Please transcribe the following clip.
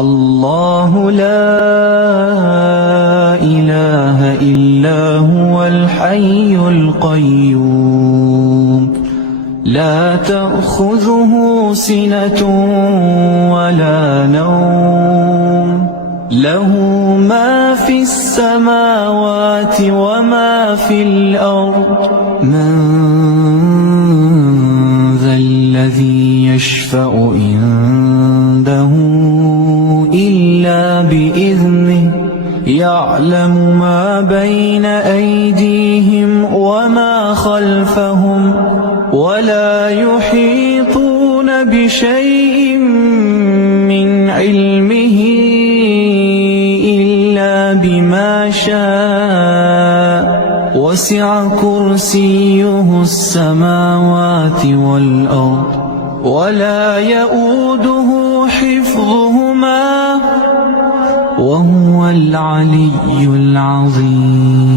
الله لا إله إلا هو الحي القيوم لا تأخذه سنة ولا نوم له ما في السماوات وما في الأرض من ذا الذي يشفع عنده إلا بإذنه يعلم ما بين أيديهم وما خلفهم ولا يحيطون بشيء من علمه إلا بما شاء وسع كرسيه السماوات والأرض ولا يؤوده حفظهما وهو العلي العظيم.